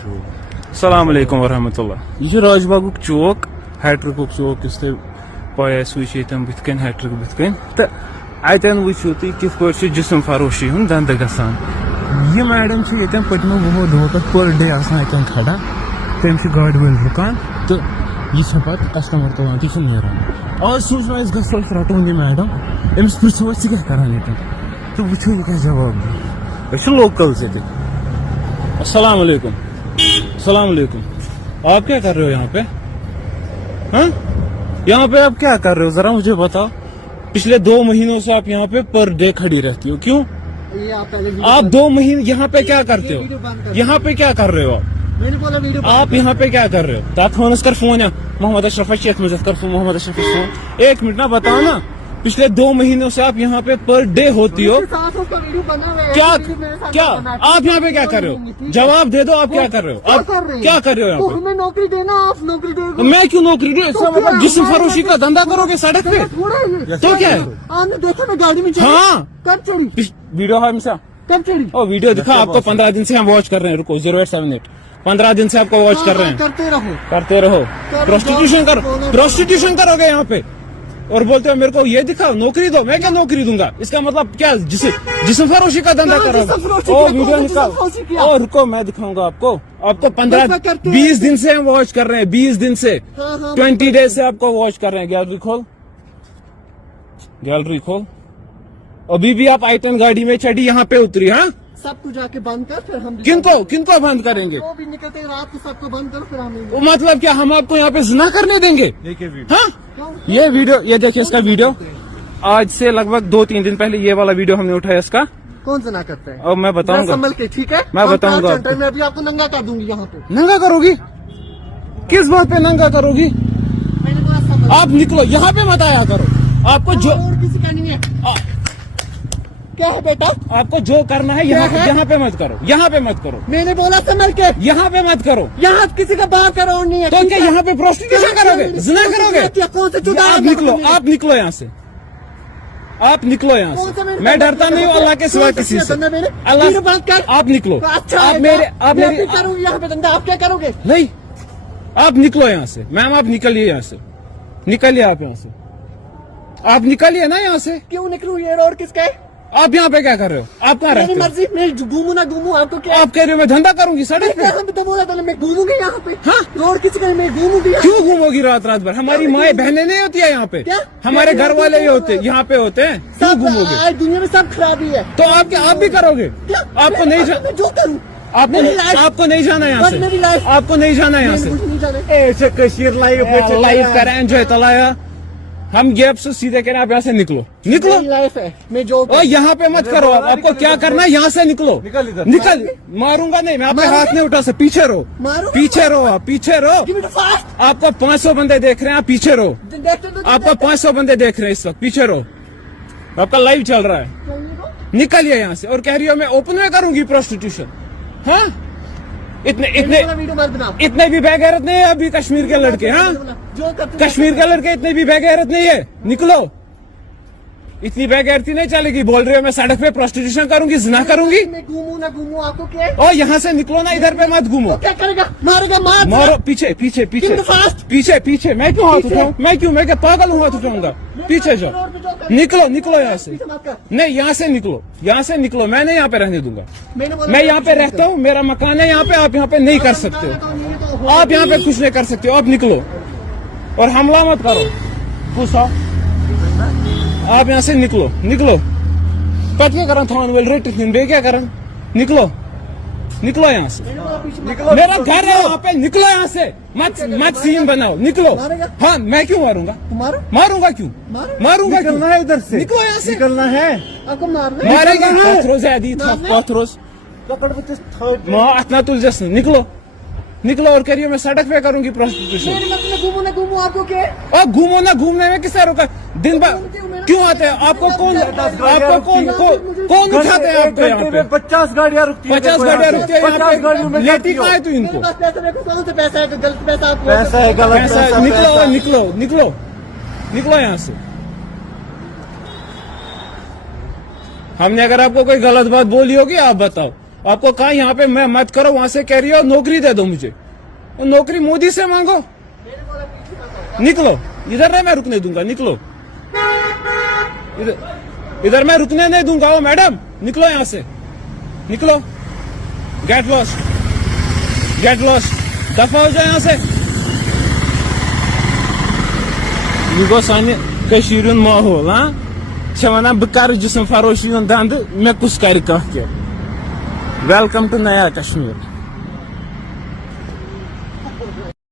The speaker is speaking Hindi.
अस्सलाम वालेकुम वरहमतुल्लाह। यह राजबागुक चौक हैट्रिक चौक इस पाए वुन बुत हैट्रिक बुत तो अतन वो तुम कित पे जिसम फरोशी हूं दंद गसान। यह मैडम ये पत्मो वो दो पे पर डे आसान खड़ा तम गाड़ वाल रुकान तो यह पे कस्टमर तुलान तह नान आज सोच गो रटो यह मैडम अमिस पो क्या करान ये तो वो यह क्या जवाब दी लोकल से। अस्सलाम वालेकुम। अस्सलाम वालेकुम। आप क्या कर रहे हो यहाँ पे? हाँ, यहाँ पे आप क्या कर रहे हो जरा मुझे बताओ। पिछले 2 महीनों से आप यहाँ पे पर डे खड़ी रहती हो, क्यों? आप 2 महीने यहाँ पे क्या करते हो? यहाँ पे क्या कर रहे हो आप यहाँ पे क्या कर रहे हो? ता फोनस कर फोन मोहम्मद अशरफ कर मोहम्मद अशरफ फोन। 1 मिनट ना बताओ ना, पिछले 2 महीनों से आप यहाँ पे पर डे होती हो। क्या क्या आप यहाँ पे क्या कर रहे हो? जवाब दे दो, आप क्या कर रहे हो? आप क्या कर रहे हो यहाँ पे? नौकरी देना, आप नौकरी दे। मैं क्यों नौकरी दूं? इसका मतलब जिस्म फरोशी का धंधा करोगे सड़क पे तो क्या है? आपने देखा मैं गाड़ी में हाँ, कब चढ़ी वीडियो है हमसे। कब चढ़ी? ओ वीडियो दिखा आपको। 15 दिन से हम वॉच कर रहे हैं। रुको 0878 15 दिन से आपको वॉच कर रहे हैं। करते रहो। प्रोस्टिट्यूशन करोगे यहाँ पे और बोलते हो मेरे को ये दिखाओ, नौकरी दो। मैं क्या नौकरी दूंगा? इसका मतलब क्या? जिस्म फरोशी का धंधा करोगे? ओ वीडियो निकाल। ओ रुको मैं दिखाऊंगा आपको। आपको 20 दिन से हम वॉच कर रहे हैं। 20 दिन से 20 डेज से आपको वॉच कर रहे हैं। गैलरी खोल, गैलरी खोल। अभी भी आप आइटन गाड़ी में चढ़ी, यहाँ पे उतरी। हाँ, सब कुछ जाके बंद कर, फिर हम किनको बंद करेंगे? वो भी निकलते रात को सबको बंद कर, फिर हम। वो मतलब क्या हम आपको यहाँ पे जिना करने देंगे? हाँ, ये वीडियो, ये देखिए इसका वीडियो। आज से लगभग 2-3 दिन पहले ये वाला वीडियो हमने उठाया इसका। कौन जना करता है? और मैं बताऊंगा। संभल के, ठीक है? मैं बताऊंगा। मैं अभी आपको नंगा कर दूंगी यहाँ पे। नंगा करोगी? किस बात पे नंगा करोगी? मैंने बोला संभल। आप निकलो, यहाँ पे मत आया करो। आपको जो और किसी का नहीं है। क्या है बेटा? आपको जो करना है यहाँ पे मत करो। यहाँ पे मत करो। मैंने बोला संभल के। यहाँ पे मत करो। यहाँ किसी का बात करो नहीं है। तो क्या यहाँ पे प्रोस्टिट्यूशन करोगे? जिना करोगे? कौन से जुदा? आप निकलो, आप निकलो यहाँ से। आप निकलो यहाँ से। मैं डरता नहीं हूँ अल्लाह के सिवा किसी से। अल्लाह बात कर। आप निकलो। अच्छा, आप मेरे करूँगी यहाँ पे धंधा। आप क्या करोगे? नहीं, आप निकलो यहाँ से। मैम आप निकलिए यहाँ से। निकलिए आप यहाँ से। आप निकलिए ना यहाँ से। क्यों निकलूँ? ये रोड किसका है? आप यहाँ पे क्या कर रहे हो? आप कहाँ रहते हो? मर्जी, मैं घूमू ना घूमू आपको क्या? आप कह रहे हो मैं धंधा करूंगी सड़क पे? तो बोला था मैं घूमूंगी यहाँ पे। हाँ, रोड किसी का? मैं घूमूंगी। क्यों घूमोगी रात भर? हमारी माए बहनें नहीं होती है यहाँ पे? क्या? हमारे घर वाले ही होते यहाँ पे होते हैं। क्यों घूमोगे? आज दुनिया में सब खराबी है। तो आप क्या आप भी करोगे? आपको नहीं जाना? जो करूँ आपको नहीं जाना यहाँ से। आपको नहीं जाना यहाँ से। लाइफ करें, एंजॉय तलाया हम गैप से सीधे करें। आप यहाँ से निकलो, निकलो। लाइफ है, मैं जो। ओ यहाँ पे मत करो। आपको क्या करना है? यहाँ से निकलो। निकल। मारूंगा नहीं मैं। आप हाथ नहीं उठा से। पीछे रहो, पीछे रहो, आप पीछे रहो। आपको 500 बंदे देख रहे हैं। आप पीछे रहो। आपको 500 बंदे देख रहे हैं इस वक्त। पीछे रहो, आपका लाइव चल रहा है। निकलिए यहाँ से। और कह रही हो मैं ओपन में करूंगी प्रोस्टिट्यूशन? हाँ, इतने भी बेगैरत नहीं है अभी कश्मीर के लड़के। हाँ, कश्मीर के लड़के इतने भी बेगैरत नहीं है। निकलो, इतनी बेगैरती नहीं चलेगी। बोल रहे हो मैं सड़क पे प्रोस्टिट्यूशन करूंगी, जिना करूंगी? मैं घूमू ना घूमू आपको क्या? ओ यहाँ से निकलो ना, इधर पे मत घूमो। क्या करेगा? मारेगा? मारो। पीछे पीछे पीछे पीछे पीछे। मैं क्यों हाथ उठाऊं? मैं क्यों? मैं क्या पागल हूँ हाथ उठाऊंगा? पीछे जाओ। निकलो, निकलो यहाँ से। नहीं, यहाँ से निकलो, यहाँ से निकलो। मैं नहीं यहाँ पे रहने दूंगा। मैं यहाँ पे रहता हूँ, मेरा मकान है यहाँ पे। आप यहाँ पे नहीं कर सकते हो। आप यहाँ पे कुछ नहीं कर सकते हो। आप निकलो और हमला मत करो। पूछो, आप यहाँ से निकलो, निकलो। पत क्या करन थान वेल रेट बे क्या करन? निकलो, निकलो यहाँ से। मेरा घर है यहाँ पे। निकलो यहाँ से। मत सीन बनाओ। निकलो। हाँ, मैं क्यों मारूंगा? मारूंगा क्यों? मारूंगा क्यों? है इधर से। निकलो यहाँ से। निकलना है आपको। मारेगा पत्थरों से पत्थरों अतना तुल जस। निकलो, निकलो। और करिए मैं सड़क पे करूंगी प्रोस्टिट्यूशन। घूमू ना घूमू आपको क्या? और घूमो ना घूमने में किससे रोका? दिन भर क्यों आते हैं? आपको कौन उठाते हैं? आपको यहाँ पे 50 गाड़ियाँ रुकती है। 50 गाड़ियाँ रुकती है यहाँ पे। लेटी कहाँ है तू इनको? पैसा है, गलत पैसा। पैसा है, गलत पैसा। निकलो, निकलो, निकलो, निकलो यहाँ से। हमने अगर आपको कोई गलत बात बोली होगी आप बताओ। आपको कहा यहाँ पे मैं मत करो, वहां से कह रही हो नौकरी दे दो मुझे। नौकरी मोदी से मांगो। निकलो इधर, नहीं मैं रुकने दूंगा, निकलो इधर मैं रुकने नहीं दूंगा। ओ मैडम निकलो यहाँ से, निकलो, गेट लॉस्ट, गेट लॉस्ट, दफा हो जाए यहाँ से। ये गो सानि कशीर हुंद माहौल। हाँ वनान बह कर जिस्म फरोशी हुंद धंध, मे कुछ कर कह। वेलकम टू नया कश्मीर।